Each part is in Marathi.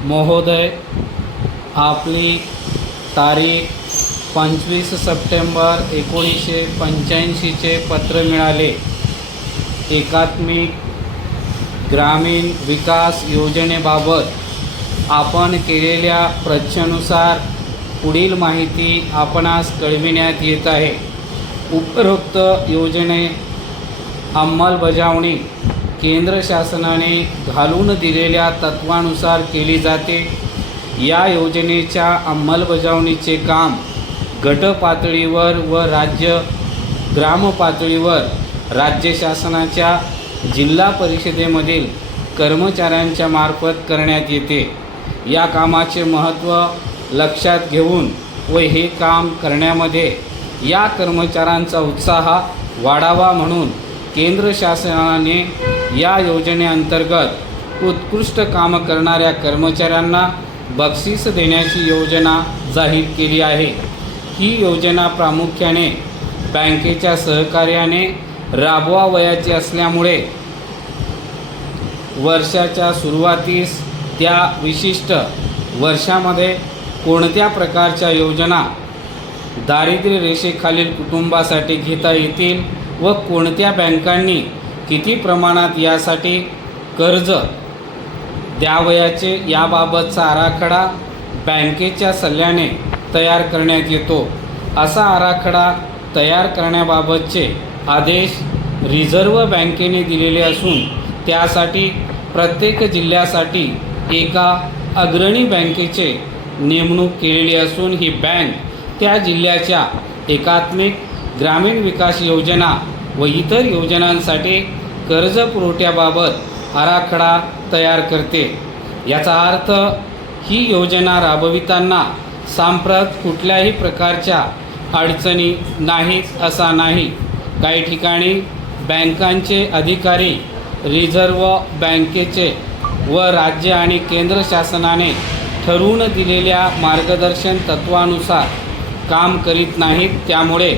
महोदय, आपली तारीख 25 सप्टेंबर 1985चे पत्र मिळाले। एकात्मिक ग्रामीण विकास योजनेबाबत आपण केलेल्या प्रश्नानुसार पुढील माहिती आपणास कळविण्यात येत आहे। उपरोक्त योजने अंमलबजावणी केंद्र शासनाने घालून दिलेल्या तत्वानुसार केली जाते। या योजनेच्या अंमलबजावणीचे काम गट पातळीवर व राज्य ग्राम पातळीवर राज्य शासनाच्या जिल्हा परिषदेमधील कर्मचाऱ्यांच्या मार्फत करण्यात येते। या कामाचे महत्त्व लक्षात घेऊन व हे काम करण्यामध्ये या कर्मचाऱ्यांचा उत्साह वाढावा म्हणून केंद्र शासनाने या योजनेअंतर्गत उत्कृष्ट काम करणाऱ्या कर्मचाऱ्यांना बक्षीस देण्याची योजना जाहीर केली आहे। ही योजना प्रामुख्याने बँकेच्या सहकार्याने राबवावयाची असल्यामुळे वर्षाच्या सुरुवातीस त्या विशिष्ट वर्षामध्ये कोणत्या प्रकारच्या योजना दारिद्र्य रेषेखालील कुटुंबासाठी घेता येतील व कोणत्या बँकांनी किती प्रमाणात यासाठी कर्ज द्यावयाचे याबाबतचा आराखडा बँकेच्या सल्ल्याने तयार करण्यात येतो। असा आराखडा तयार करण्याबाबतचे आदेश रिझर्व्ह बँकेने दिलेले असून त्यासाठी प्रत्येक जिल्ह्यासाठी एका अग्रणी बँकेचे नेमणूक केलेली असून ही बँक त्या जिल्ह्याच्या एकात्मिक ग्रामीण विकास योजना व इतर योजनांसाठी कर्ज पुरवठ्याबाबत आराखडा तयार करते। याचा अर्थ ही योजना राबविताना सांप्रत कुठल्याही प्रकारच्या अडचणी नाहीत असा नाही। काही ठिकाणी बँकांचे अधिकारी रिझर्व्ह बँकेचे व राज्य आणि केंद्र शासनाने ठरवून दिलेल्या मार्गदर्शन तत्वानुसार काम करीत नाहीत। त्यामुळे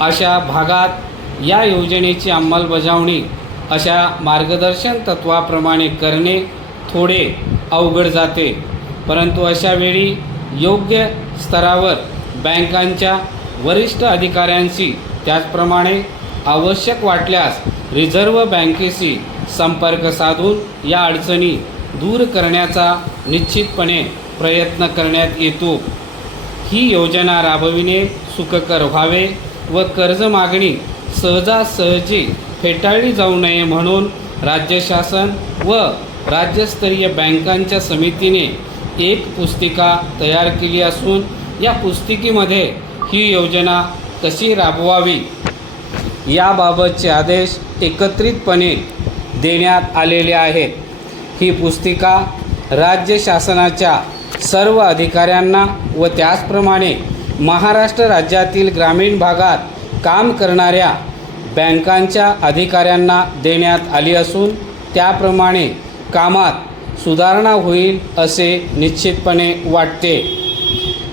अशा भागात या योजनेची अंमलबजावणी अशा मार्गदर्शन तत्वाप्रमाणे करणे थोडे अवघड जाते। परंतु अशा वेळी योग्य स्तरावर बँकांच्या वरिष्ठ अधिकाऱ्यांशी त्याचप्रमाणे आवश्यक वाटल्यास रिझर्व्ह बँकेशी संपर्क साधून या अडचणी दूर करण्याचा निश्चितपणे प्रयत्न करण्यात येतो। ही योजना राबविणे सुखकर व्हावे व कर्ज मागणी सहजासहजी फेटाळली जाऊ नये म्हणून राज्य शासन व राज्यस्तरीय बँकांच्या समितीने एक पुस्तिका तयार केली असून या पुस्तिकेमध्ये ही योजना कशी राबवावी याबाबतचे आदेश एकत्रितपणे देण्यात आलेले आहेत। ही पुस्तिका राज्य शासनाच्या सर्व अधिकाऱ्यांना व त्याचप्रमाणे महाराष्ट्र राज्यातील ग्रामीण भागात काम करणाऱ्या बँकांच्या अधिकाऱ्यांना देण्यात आली असून त्याप्रमाणे कामात सुधारणा होईल असे निश्चितपणे वाटते।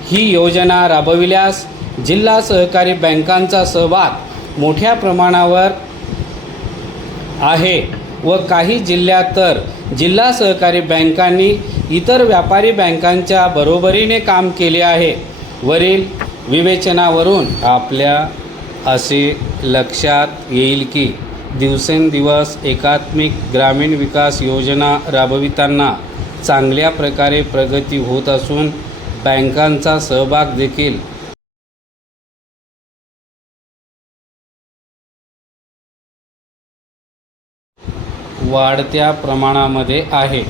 ही योजना राबविल्यास जिल्हा सहकारी बँकांचा सहभाग मोठ्या प्रमाणावर आहे व काही जिल्ह्यात तर जिल्हा सहकारी बँकांनी इतर व्यापारी बँकांच्या बरोबरीने काम केले आहे। वरील विवेचनावरून आपल्या असे लक्षात येईल की दिवसेंदिवस एकात्मिक ग्रामीण विकास योजना राबविताना चांगल्या प्रकारे प्रगती होत असून बँकांचा सहभाग देखील वाढत्या प्रमाणामध्ये आहे।